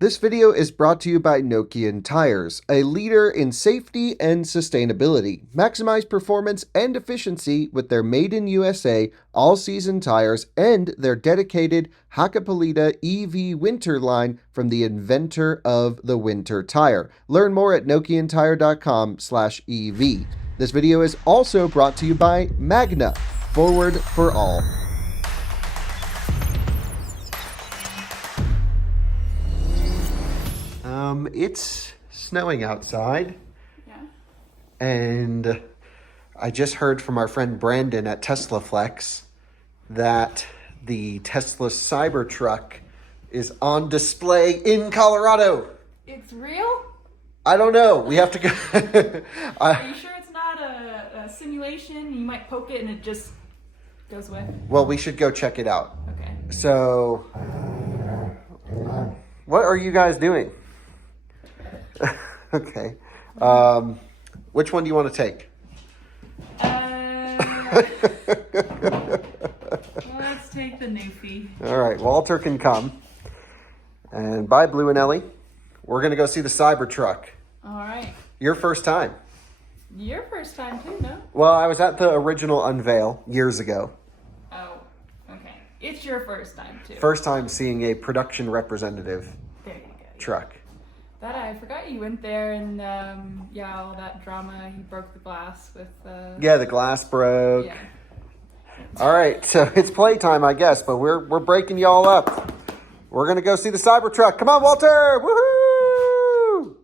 This video is brought to you by Nokian Tires, a leader in safety and sustainability. Maximize performance and efficiency with their made in USA all-season tires and their dedicated Hakkapeliitta EV winter line from the inventor of the winter tire. Learn more at nokiantire.com/EV. This video is also brought to you by Magna, forward for all. It's snowing outside. Yeah. And I just heard from our friend Brandon at Tesla Flex that the Tesla Cybertruck is on display in Colorado. It's real? I don't know. We have to go. Are you sure it's not a simulation? You might poke it and it just goes away. Well, we should go check it out. Okay. So, what are you guys doing? Okay. Which one do you want to take? Let's take the newfie. All right. Walter can come. And bye, Blue and Ellie. We're going to go see the Cybertruck. All right. Your first time. Your first time too, no? Well, I was at the original unveil years ago. Oh, okay. It's your first time too. First time seeing a production representative There you go. truck. That I forgot you went there and yeah, all that drama. He broke the glass with. Yeah, the glass broke. Yeah. All right, so it's playtime, I guess, but we're breaking y'all up. We're gonna go see the Cybertruck. Come on, Walter! Woohoo!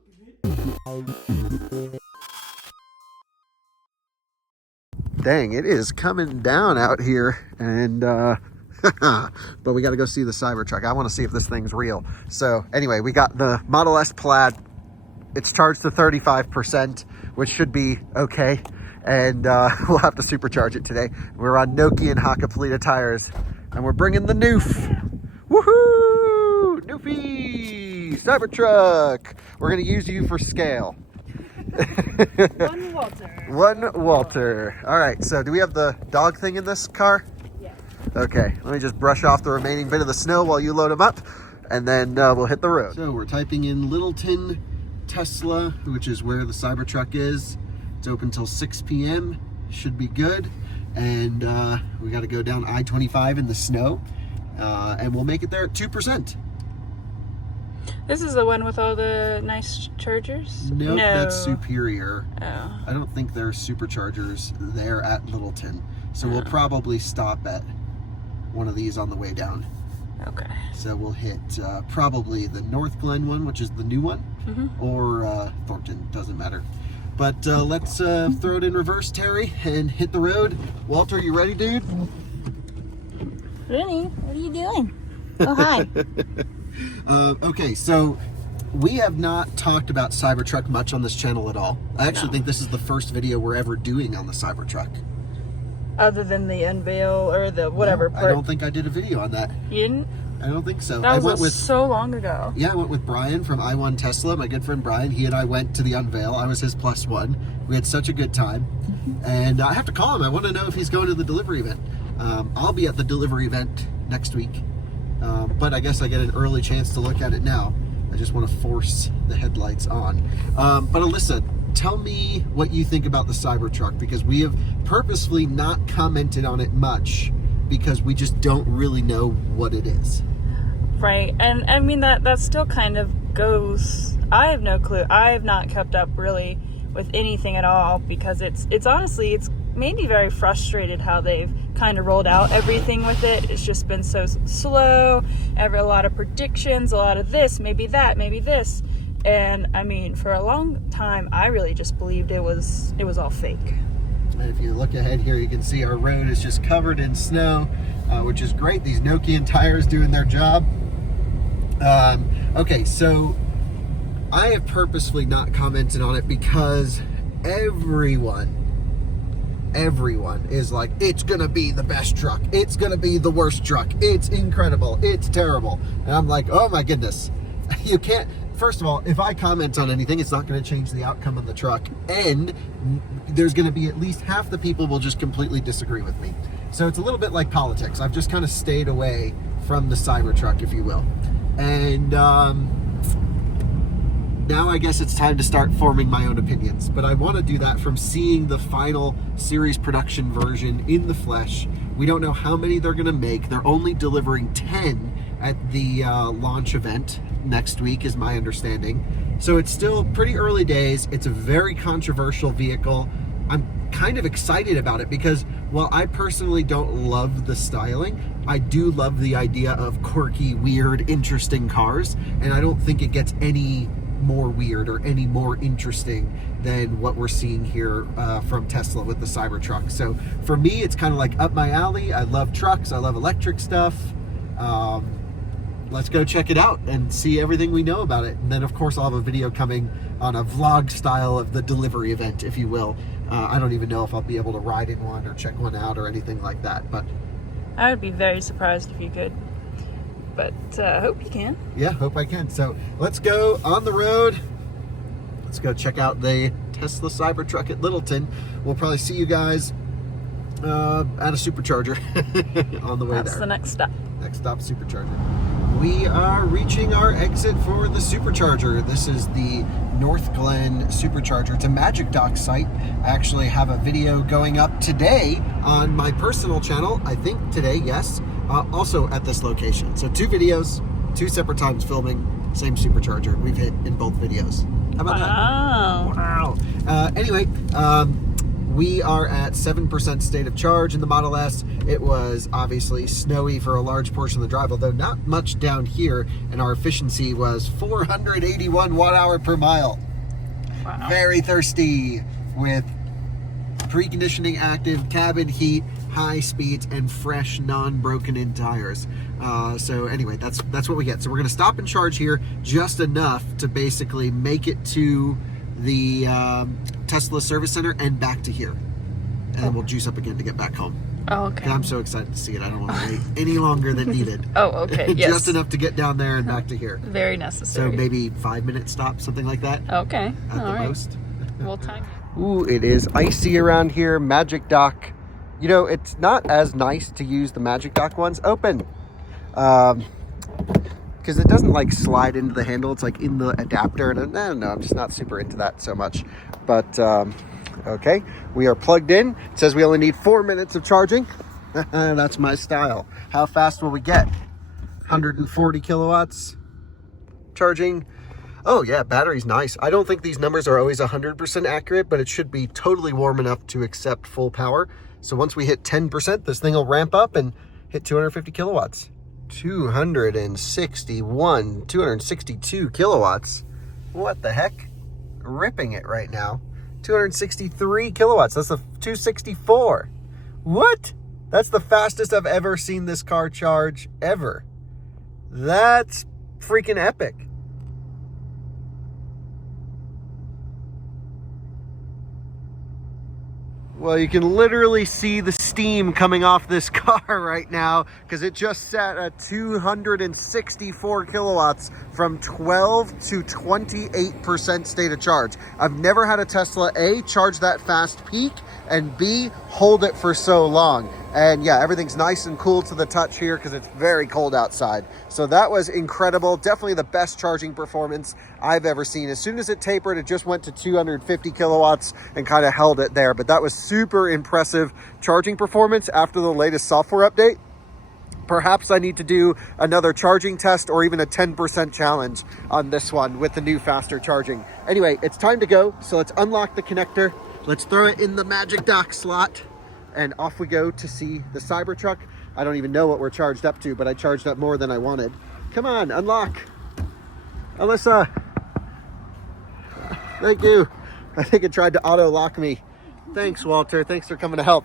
Dang, it is coming down out here, and but we got to go see the Cybertruck. I want to see if this thing's real. So anyway, we got the Model S Plaid. It's charged to 35%, which should be okay. And we'll have to supercharge it today. We're on Nokian Hakkapeliitta tires, and we're bringing the Noof. Woohoo! Noofy! Cybertruck! We're going to use you for scale. One Walter. One Walter. All right, so do we have the dog thing in this car? Yeah. Okay, let me just brush off the remaining bit of the snow while you load them up, and then we'll hit the road. So we're typing in Littleton, Tesla, which is where the Cybertruck is. It's open till 6 p.m. Should be good. And we got to go down I-25 in the snow, and we'll make it there at 2%. This is the one with all the nice chargers? Nope, that's Superior. Oh. I don't think there's superchargers there at Littleton. So we'll probably stop at one of these on the way down. Okay. So we'll hit probably the North Glen one, which is the new one, or Thornton, doesn't matter. But let's throw it in reverse, Terry, and hit the road. Walter, you ready, dude? Rennie, what are you doing? Oh, hi. Okay, so we have not talked about Cybertruck much on this channel at all. I actually think this is the first video we're ever doing on the Cybertruck. Other than the unveil or the whatever No, part. I don't think I did a video on that. You didn't? I don't think so. That was with so long ago. Yeah, I went with Brian from I1 Tesla, my good friend Brian. He and I went to the unveil. I was his plus one. We had such a good time. And I have to call him. I want to know if he's going to the delivery event. I'll be at the delivery event next week. But I guess I get an early chance to look at it now. I just want to force the headlights on. But Alyssa, tell me what you think about the Cybertruck, because we have purposefully not commented on it much because we just don't really know what it is. Right. And I mean, that still kind of goes. I have no clue. I have not kept up really with anything at all because it's honestly, it's made me very frustrated how they've kind of rolled out everything with it. It's just been so slow. A lot of predictions, a lot of this, maybe that, maybe this. And I mean, for a long time, I really just believed it was all fake. And if you look ahead here, you can see our road is just covered in snow, which is great. These Nokian tires doing their job. Okay, so I have purposefully not commented on it because everyone is like, it's gonna be the best truck, it's gonna be the worst truck, it's incredible, it's terrible. And I'm like, oh my goodness, you can't. First of all, if I comment on anything, it's not going to change the outcome of the truck, and there's going to be at least half the people will just completely disagree with me. So it's a little bit like politics. I've just kind of stayed away from the Cybertruck, if you will. And now I guess it's time to start forming my own opinions. But I want to do that from seeing the final series production version in the flesh. We don't know how many they're going to make. They're only delivering 10 at the launch event next week, is my understanding. So it's still pretty early days. It's a very controversial vehicle. I'm kind of excited about it because while I personally don't love the styling, I do love the idea of quirky, weird, interesting cars, and I don't think it gets any more weird or any more interesting than what we're seeing here from Tesla with the Cybertruck. So for me, it's kind of like up my alley. I love trucks. I love electric stuff. Let's go check it out and see everything we know about it. And then, of course, I'll have a video coming on a vlog style of the delivery event, if you will. I don't even know if I'll be able to ride in one or check one out or anything like that. But I would be very surprised if you could. But hope you can. Yeah, hope I can. So let's go on the road. Let's go check out the Tesla Cybertruck at Littleton. We'll probably see you guys at a supercharger on the way there. That's the next stop. Next stop, supercharger. We are reaching our exit for the supercharger. This is the North Glen supercharger. It's a Magic Dock site. I actually have a video going up today on my personal channel. I think today, yes. Also at this location. So 2 videos, 2 separate times filming, same supercharger we've hit in both videos. How about that? Wow. Anyway, we are at 7% state of charge in the Model S. It was obviously snowy for a large portion of the drive, although not much down here, and our efficiency was 481 watt-hour per mile. Wow. Very thirsty with preconditioning active, cabin heat, high speeds, and fresh, non-broken in tires. So anyway, that's what we get. So we're going to stop and charge here just enough to basically make it to the Tesla service center and back to here. And then we'll juice up again to get back home. Oh, okay. I'm so excited to see it. I don't want to wait any longer than needed. Oh, okay. Yes. Just enough to get down there and back to here. Very necessary. So maybe 5-minute stop, something like that. Okay. At the most. We'll time it. Ooh, it is icy around here. Magic Dock. You know, it's not as nice to use the Magic Dock ones open. Because it doesn't like slide into the handle. It's like in the adapter. And I don't know, I'm just not super into that so much. But, okay, we are plugged in. It says we only need 4 minutes of charging. That's my style. How fast will we get? 140 kilowatts charging. Oh yeah, battery's nice. I don't think these numbers are always 100% accurate, but it should be totally warm enough to accept full power. So once we hit 10%, this thing will ramp up and hit 250 kilowatts. 262 kilowatts. What the heck? Ripping it right now. 263 kilowatts. That's the 264. What? That's the fastest I've ever seen this car charge ever. That's freaking epic. Well, you can literally see the steam coming off this car right now because it just sat at 264 kilowatts from 12 to 28% state of charge. I've never had a Tesla A charge that fast peak and B hold it for so long. And yeah, everything's nice and cool to the touch here because it's very cold outside. So that was incredible. Definitely the best charging performance I've ever seen. As soon as it tapered, it just went to 250 kilowatts and kind of held it there. But that was super impressive charging performance after the latest software update. Perhaps I need to do another charging test or even a 10% challenge on this one with the new faster charging. Anyway, it's time to go. So let's unlock the connector. Let's throw it in the Magic Dock slot. And off we go to see the Cybertruck. I don't even know what we're charged up to, but I charged up more than I wanted. Come on, unlock. Alyssa. Thank you. I think it tried to auto lock me. Thanks, Walter. Thanks for coming to help.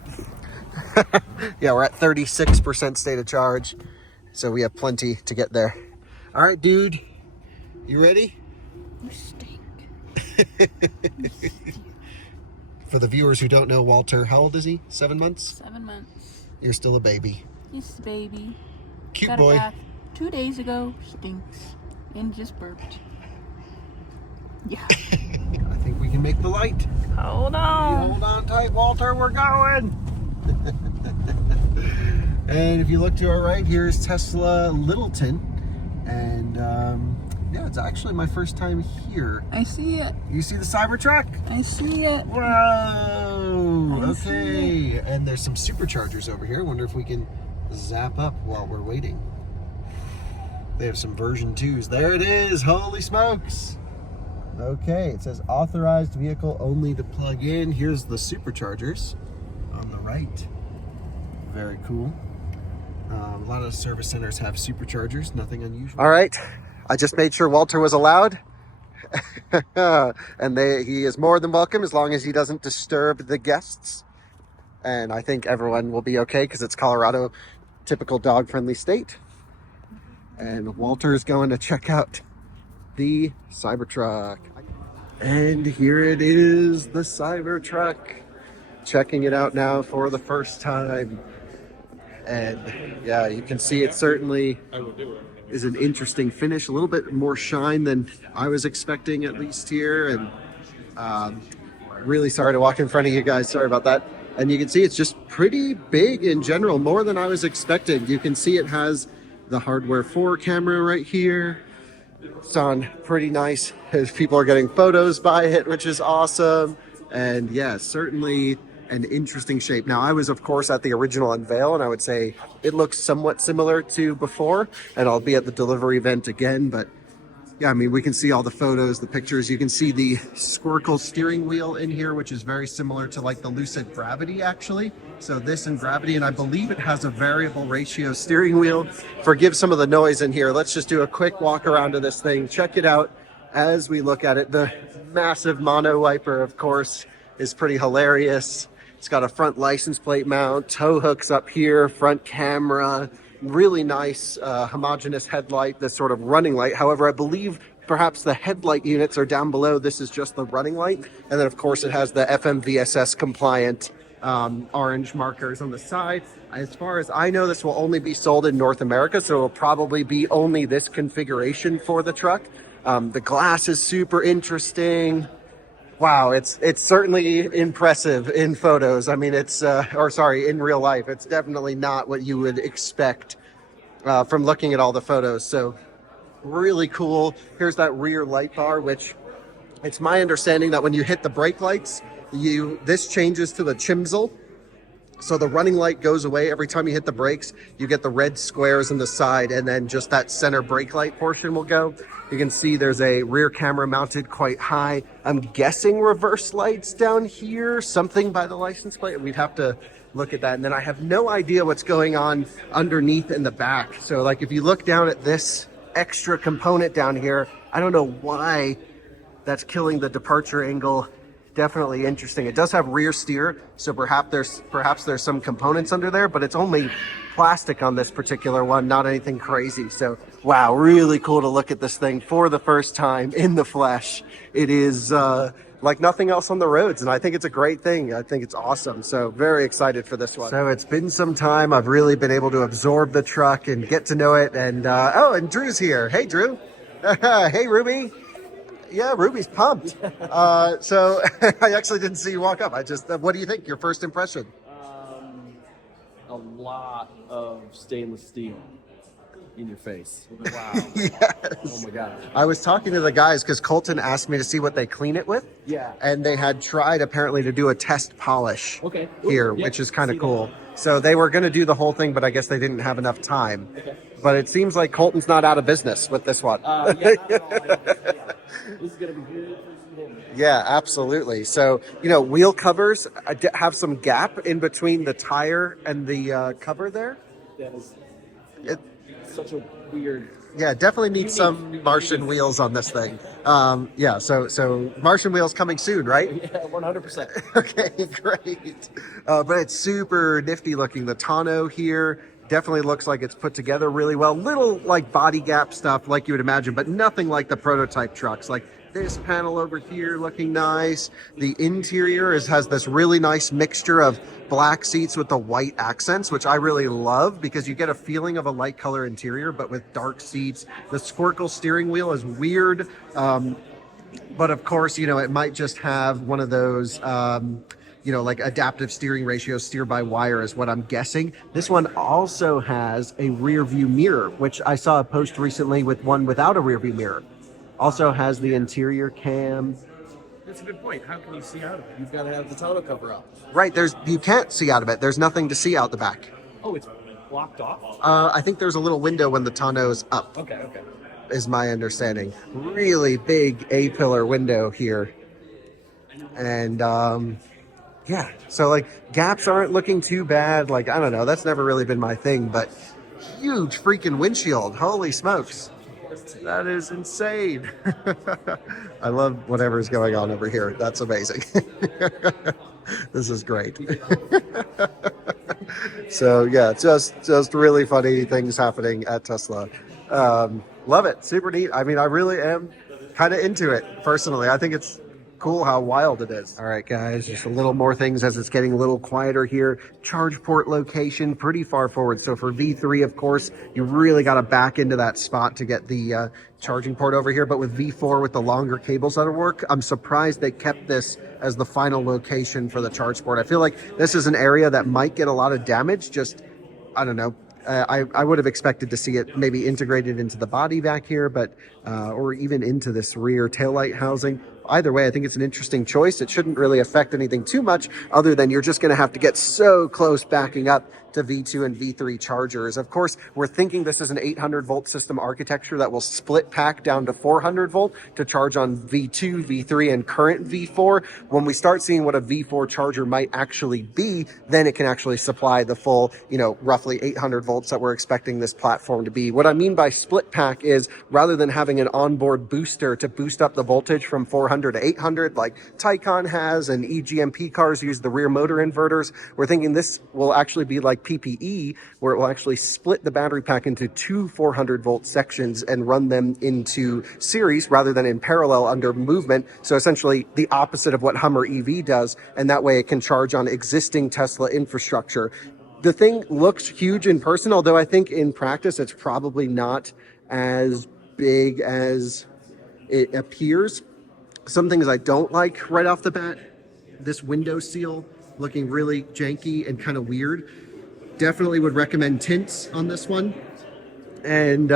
Yeah, we're at 36% state of charge. So we have plenty to get there. All right, dude. You ready? You stink. For the viewers who don't know Walter, how old is he? 7 months? 7 months. You're still a baby. He's a baby. Cute Got boy. a bath 2 days ago. Stinks. And just burped. Yeah. I think we can make the light. Hold on. Hold on tight, Walter. We're going. And if you look to our right, here's Tesla Littleton. And Yeah, it's actually my first time here. I see it. You see the Cybertruck? I see it. Whoa! I see Okay, and there's some superchargers over here. Wonder if we can zap up while we're waiting. They have some version 2s. There it is! Holy smokes! Okay, it says authorized vehicle only to plug in. Here's the superchargers on the right. Very cool. A lot of service centers have superchargers, nothing unusual. All right, I just made sure Walter was allowed. And he is more than welcome as long as he doesn't disturb the guests. And I think everyone will be okay because it's Colorado, typical dog-friendly state. And Walter's going to check out the Cybertruck. And here it is, the Cybertruck. Checking it out now for the first time. And yeah, you can see it certainly is an interesting finish, a little bit more shine than I was expecting, at least here. And really sorry to walk in front of you guys, sorry about that. And you can see it's just pretty big in general, more than I was expecting. You can see it has the hardware 4 camera right here. It's on pretty nice as people are getting photos by it, which is awesome. And yeah, certainly an interesting shape. Now, I was, of course, at the original unveil, and I would say it looks somewhat similar to before, and I'll be at the delivery event again, but yeah, I mean, we can see all the photos, the pictures. You can see the Squircle steering wheel in here, which is very similar to like the Lucid Gravity, actually. So this and Gravity, and I believe it has a variable ratio steering wheel. Forgive some of the noise in here. Let's just do a quick walk around to this thing. Check it out as we look at it. The massive mono wiper, of course, is pretty hilarious. It's got a front license plate mount, tow hooks up here, front camera, really nice homogeneous headlight, this sort of running light. However, I believe perhaps the headlight units are down below. This is just the running light. And then, of course, it has the FMVSS compliant orange markers on the side. As far as I know, this will only be sold in North America, so it will probably be only this configuration for the truck. The glass is super interesting. Wow, it's certainly impressive in photos. I mean, it's, in real life. It's definitely not what you would expect from looking at all the photos. So really cool. Here's that rear light bar, which it's my understanding that when you hit the brake lights, this changes to the chimsel. So the running light goes away every time you hit the brakes. You get the red squares on the side, and then just that center brake light portion will go. You can see there's a rear camera mounted quite high. I'm guessing reverse lights down here, something by the license plate. We'd have to look at that. And then I have no idea what's going on underneath in the back. So like if you look down at this extra component down here, I don't know why that's killing the departure angle. Definitely interesting. It does have rear steer, so perhaps there's some components under there, but it's only plastic on this particular one, not anything crazy. So wow, really cool to look at this thing for the first time in the flesh. It is like nothing else on the roads, and I think it's a great thing. I think it's awesome. So very excited for this one. So it's been some time. I've really been able to absorb the truck and get to know it. And and Drew's here. Hey, Drew. Hey, Ruby. Yeah, Ruby's pumped. So I actually didn't see you walk up. What do you think? Your first impression? A lot of stainless steel in your face. Wow. Yes. Oh my God. I was talking to the guys because Colton asked me to see what they clean it with. Yeah. And they had tried apparently to do a test polish here, Yeah, which is kind of cool. So they were going to do the whole thing, but I guess they didn't have enough time. Okay. But it seems like Colton's not out of business with this one. Yeah, not at all. This is going to be good for him. Yeah, absolutely. So, wheel covers have some gap in between the tire and the cover there. That is such a weird... Yeah, definitely need some Martian wheels on this thing. So Martian wheels coming soon, right? Yeah, 100%. Okay, great. But it's super nifty looking. The tonneau here definitely looks like it's put together really well. Little like body gap stuff like you would imagine, but nothing like the prototype trucks. Like this panel over here looking nice. The interior has this really nice mixture of black seats with the white accents, which I really love because you get a feeling of a light color interior, but with dark seats. The Squircle steering wheel is weird. But of course, it might just have one of those, like adaptive steering ratio, steer by wire is what I'm guessing. This one also has a rear view mirror, which I saw a post recently with one without a rear view mirror. Also has the interior cam. That's a good point. How can you see out of it? You've got to have the tonneau cover up. Right, you can't see out of it. There's nothing to see out the back. Oh, it's blocked off? I think there's a little window when the tonneau's up, Okay. is my understanding. Really big A-pillar window here. And, yeah, so, like, gaps aren't looking too bad. Like, I don't know, that's never really been my thing, but huge freaking windshield. Holy smokes. That is insane. I love whatever's going on over here. That's amazing. This is great. So yeah, just really funny things happening at Tesla. Love it. Super neat. I mean, I really am kind of into it personally. I think it's cool how wild it is. All right, guys, just a little more things as it's getting a little quieter here. Charge port location, pretty far forward. So for V3, of course, you really got to back into that spot to get the charging port over here. But with V4, with the longer cables that'll work, I'm surprised they kept this as the final location for the charge port. I feel like this is an area that might get a lot of damage. Just, I don't know. I would have expected to see it maybe integrated into the body back here, but or even into this rear taillight housing. Either way, I think it's an interesting choice. It shouldn't really affect anything too much, other than you're just going to have to get so close backing up to V2 and V3 chargers. Of course, we're thinking this is an 800 volt system architecture that will split pack down to 400 volt to charge on V2, V3, and current V4. When we start seeing what a V4 charger might actually be, then it can actually supply the full, roughly 800 volts that we're expecting this platform to be. What I mean by split pack is, rather than having an onboard booster to boost up the voltage from 400 to 800 like Taycan has, and EGMP cars use the rear motor inverters, we're thinking this will actually be like PPE, where it will actually split the battery pack into two 400 volt sections and run them into series rather than in parallel under movement. So essentially the opposite of what Hummer EV does, and that way it can charge on existing Tesla infrastructure. The thing looks huge in person, although I think in practice it's probably not as big as it appears. Some things I don't like right off the bat: this window seal looking really janky and kind of weird. Definitely would recommend tints on this one. And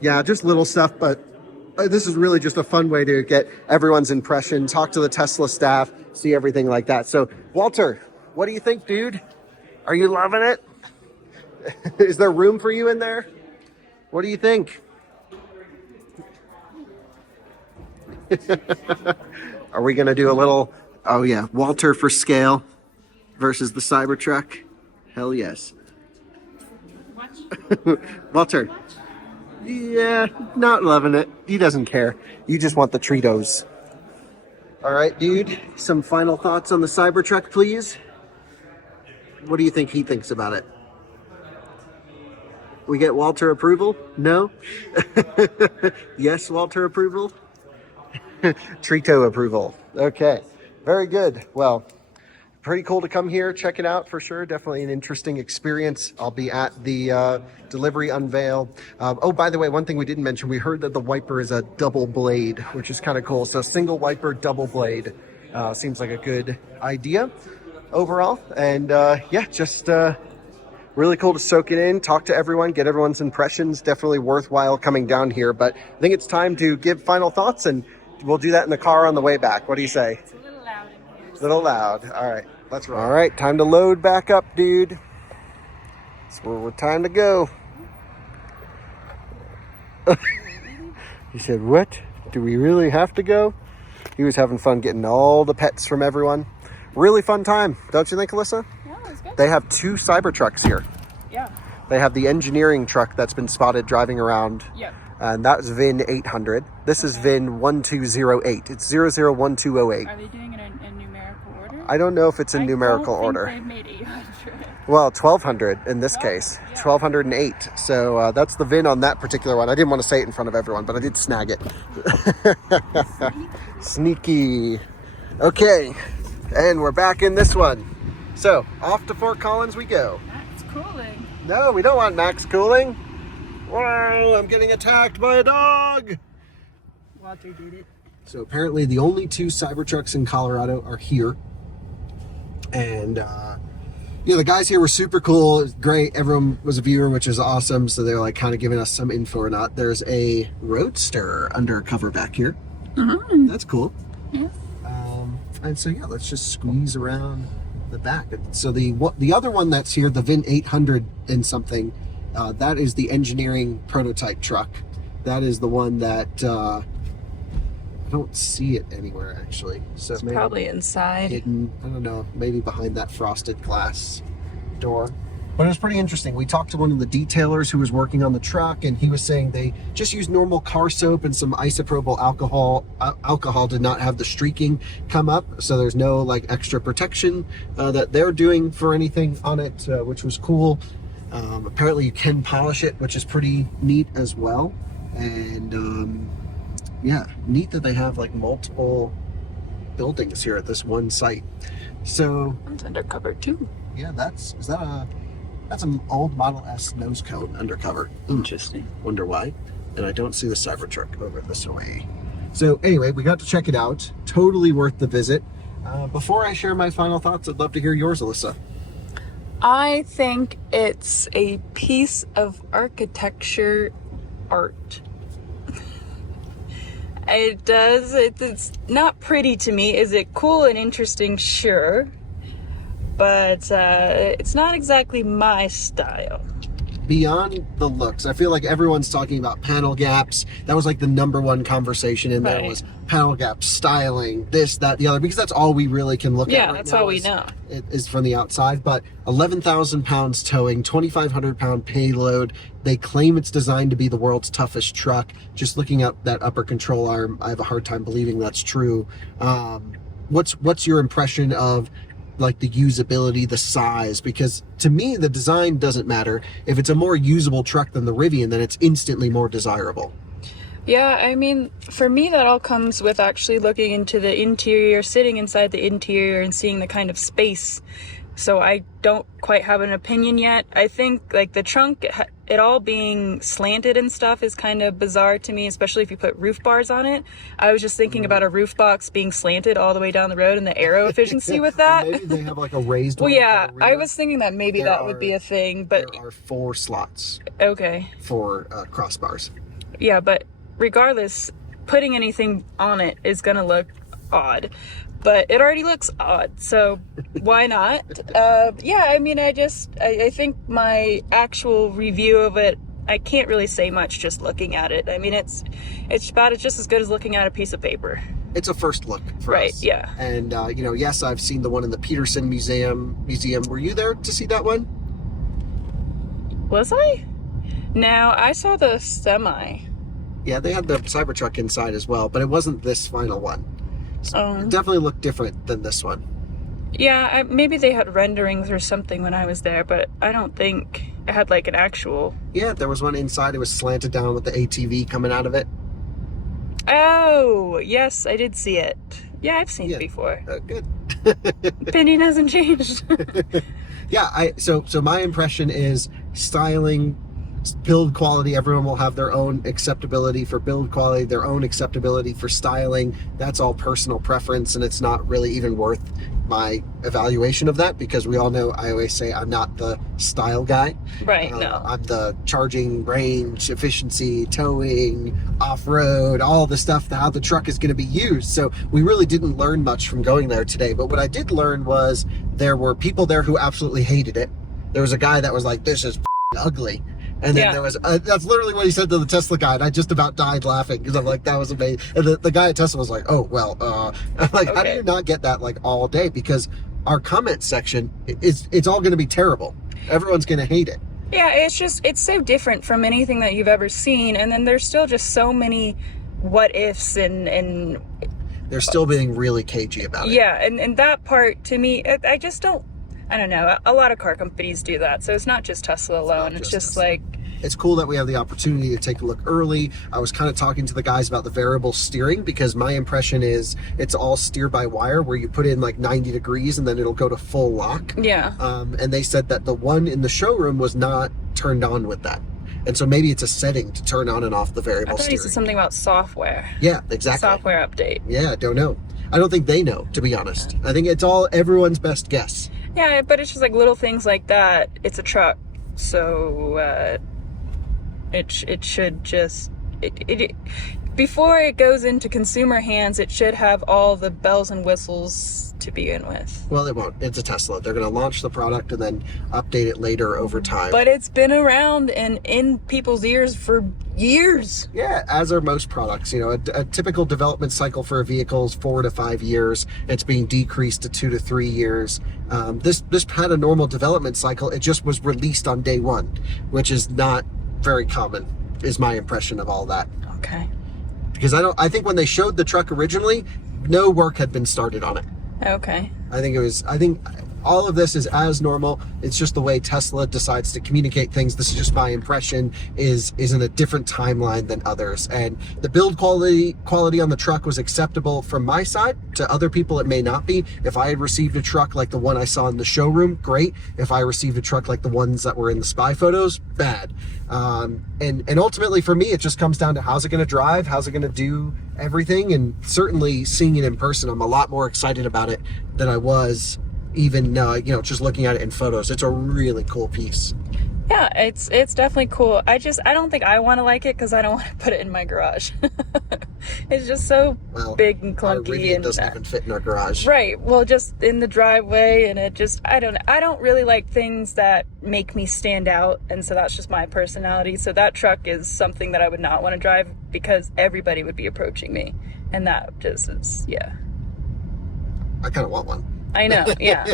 yeah, just little stuff, but this is really just a fun way to get everyone's impression, talk to the Tesla staff, see everything like that. So Walter, what do you think, dude? Are you loving it? Is there room for you in there? What do you think? Are we gonna do a little, oh yeah, Walter for scale versus the Cybertruck? Hell yes. Walter. Yeah, not loving it. He doesn't care. You just want the Treatos. All right, dude. Some final thoughts on the Cybertruck, please. What do you think he thinks about it? We get Walter approval? No? Yes, Walter approval? Trito approval. Okay. Very good. Well, pretty cool to come here, check it out for sure. Definitely an interesting experience. I'll be at the delivery unveil. Oh, by the way, one thing we didn't mention, we heard that the wiper is a double blade, which is kind of cool. So single wiper, double blade. Seems like a good idea overall. And yeah, just really cool to soak it in, talk to everyone, get everyone's impressions. Definitely worthwhile coming down here. But I think it's time to give final thoughts, and we'll do that in the car on the way back. What do you say? It's a little loud in here. A little loud. All right, let's roll. All right, time to load back up, dude. It's we're time to go. He said, what? Do we really have to go? He was having fun getting all the pets from everyone. Really fun time, don't you think, Alyssa? Yeah, it's good. They have 2 Cybertrucks here. Yeah. They have the engineering truck that's been spotted driving around. Yep. And that was VIN 800. This is VIN 1208. It's 001208. Are they doing it in numerical order? I don't know if it's in numerical order. They've made 800. Well, 1200 in this case. Yeah. 1208. So that's the VIN on that particular one. I didn't want to say it in front of everyone, but I did snag it. Sneaky. Okay. And we're back in this one. So off to Fort Collins we go. That's cooling. No, we don't want max cooling. Wow, I'm getting attacked by a dog. Walter did it. So apparently the only 2 Cybertrucks in Colorado are here. And Yeah, the guys here were super cool. It was great. Everyone was a viewer, which is awesome. So they're like kind of giving us some info or not. There's a Roadster undercover back here. Mm-hmm. That's cool. Yeah. And so yeah, let's just squeeze around the back. So the other one that's here, the VIN 800 and something, that is the engineering prototype truck. That is the one that I don't see it anywhere actually. So It's probably inside. hidden. I don't know, maybe behind that frosted glass door. But it was pretty interesting. We talked to one of the detailers who was working on the truck, and he was saying they just use normal car soap and some isopropyl alcohol. Alcohol did not have the streaking come up, so there's no like extra protection that they're doing for anything on it, which was cool. Apparently you can polish it, which is pretty neat as well. And yeah, neat that they have like multiple buildings here at this one site. So It's undercover too. yeah, that's an old Model S nose cone undercover. Interesting. Wonder why. And I don't see the Cybertruck over this way. So anyway, we got to check it out. Totally worth the visit. Before I share my final thoughts, I'd love to hear yours, Alyssa. I think it's a piece of architecture art. It's not pretty to me. Is it cool and interesting? Sure. But it's not exactly my style. Beyond the looks, I feel like everyone's talking about panel gaps. That was like the number one conversation in there Right. was panel gaps, styling, this, that, the other, because that's all we really can look at Yeah, right that's now all we is- know. It is from the outside, but 11,000 pounds towing, 2,500 pound payload. They claim it's designed to be the world's toughest truck. Just looking at that upper control arm, I have a hard time believing that's true. What's your impression of like the usability, the size? Because to me, the design doesn't matter. If it's a more usable truck than the Rivian, then it's instantly more desirable. Yeah, I mean, for me, that all comes with actually looking into the interior, sitting inside the interior and seeing the kind of space. So I don't quite have an opinion yet. I think like the trunk, it all being slanted and stuff is kind of bizarre to me, especially if you put roof bars on it. I was just thinking about a roof box being slanted all the way down the road and the aero efficiency with that. Maybe they have like a raised Well, one yeah, for the I rear. was thinking that maybe There that would be are- a thing, but There are 4 slots okay. for crossbars. Yeah, but regardless, putting anything on it is gonna look odd. But it already looks odd, so why not? Yeah, I mean, I think my actual review of it, I can't really say much just looking at it. I mean, it's about just as good as looking at a piece of paper. It's a first look for Right, us. yeah. And, yes, I've seen the one in the Peterson Museum. Were you there to see that one? Was I? No, I saw the semi. Yeah, they had the Cybertruck inside as well, but it wasn't this final one. So it definitely looked different than this one. Yeah, maybe they had renderings or something when I was there, but I don't think it had like an actual... Yeah, there was one inside. It was slanted down with the ATV coming out of it. Oh, yes, I did see it. Yeah, I've seen Yeah. it before. Good. Opinion hasn't changed. Yeah, so my impression is styling, build quality. Everyone will have their own acceptability for build quality, their own acceptability for styling. That's all personal preference, and it's not really even worth my evaluation of that, because we all know I always say I'm not the style guy. Right, no. I'm the charging, range, efficiency, towing, off-road, all the stuff, how the truck is going to be used. So we really didn't learn much from going there today. But what I did learn was there were people there who absolutely hated it. There was a guy that was like, this is ugly. And then Yeah. there was, that's literally what he said to the Tesla guy. And I just about died laughing because I'm like, that was amazing. And the guy at Tesla was like, oh, well, I'm like, how do Okay. you not get that like all day? Because our comment section it's all going to be terrible. Everyone's going to hate it. Yeah, it's so different from anything that you've ever seen, and then there's still just so many what ifs and They're still being really cagey about it. yeah, and that part to me, I just don't, I don't know, a lot of car companies do that, so it's not just Tesla alone, it's just just Tesla. like, It's cool that we have the opportunity to take a look early. I was kind of talking to the guys about the variable steering, because my impression is it's all steer by wire, where you put in like 90 degrees and then it'll go to full lock. yeah. And they said that the one in the showroom was not turned on with that. And so maybe it's a setting to turn on and off the I variable thought he steering. said something about software. Yeah, exactly. Software update. Yeah, I don't know. I don't think they know, to be honest. I think it's all everyone's best guess. Yeah, but it's just like little things like that. It's a truck, so it should just before it goes into consumer hands, it should have all the bells and whistles to begin with. Well, it won't. It's a Tesla. They're going to launch the product and then update it later over time. But it's been around and in people's ears for years. Yeah, as are most products. You know, a typical development cycle for a vehicle is 4 to 5 years. It's being decreased to 2 to 3 years. This had a normal development cycle. It just was released on day one, which is not very common, is my impression of all that. Okay. Because I think when they showed the truck originally, no work had been started on it. Okay. I think all of this is as normal. It's just the way Tesla decides to communicate things. This is just my impression, is in a different timeline than others. And the build quality on the truck was acceptable from my side. To other people, it may not be. If I had received a truck like the one I saw in the showroom, great. If I received a truck like the ones that were in the spy photos, bad. And ultimately for me, it just comes down to how's it going to drive? How's it going to do everything? And certainly seeing it in person, I'm a lot more excited about it than I was even just looking at it in photos. It's a really cool piece. Yeah, it's definitely cool. I don't think I want to like it because I don't want to put it in my garage. It's just so big and clunky. Our Rivian doesn't even fit in our garage. Right. Well, just in the driveway, and it just, I don't really like things that make me stand out, and so that's just my personality. So that truck is something that I would not want to drive because everybody would be approaching me, and that just is, yeah. I kind of want one. I know, yeah.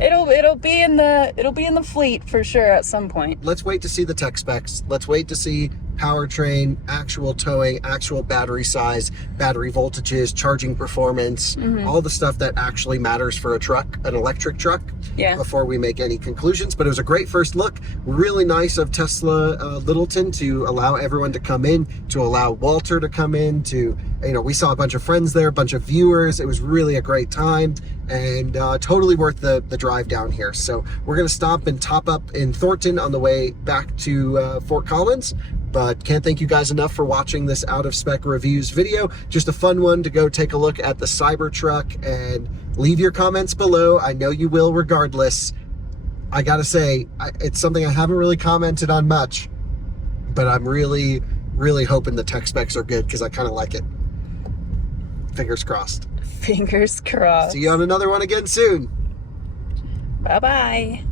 It'll be in the fleet for sure at some point. Let's wait to see the tech specs. Let's wait to see powertrain, actual towing, actual battery size, battery voltages, charging performance, all the stuff that actually matters for a truck, an electric truck, before we make any conclusions. But it was a great first look. Really nice of Tesla Littleton to allow everyone to come in, to allow Walter to come in, to, we saw a bunch of friends there, a bunch of viewers. It was really a great time, and totally worth the drive down here. So we're going to stop and top up in Thornton on the way back to Fort Collins. But can't thank you guys enough for watching this Out of Spec Reviews video. Just a fun one to go take a look at the Cybertruck, and leave your comments below. I know you will regardless. I gotta say, it's something I haven't really commented on much, but I'm really, really hoping the tech specs are good because I kind of like it. Fingers crossed. Fingers crossed. See you on another one again soon. Bye-bye.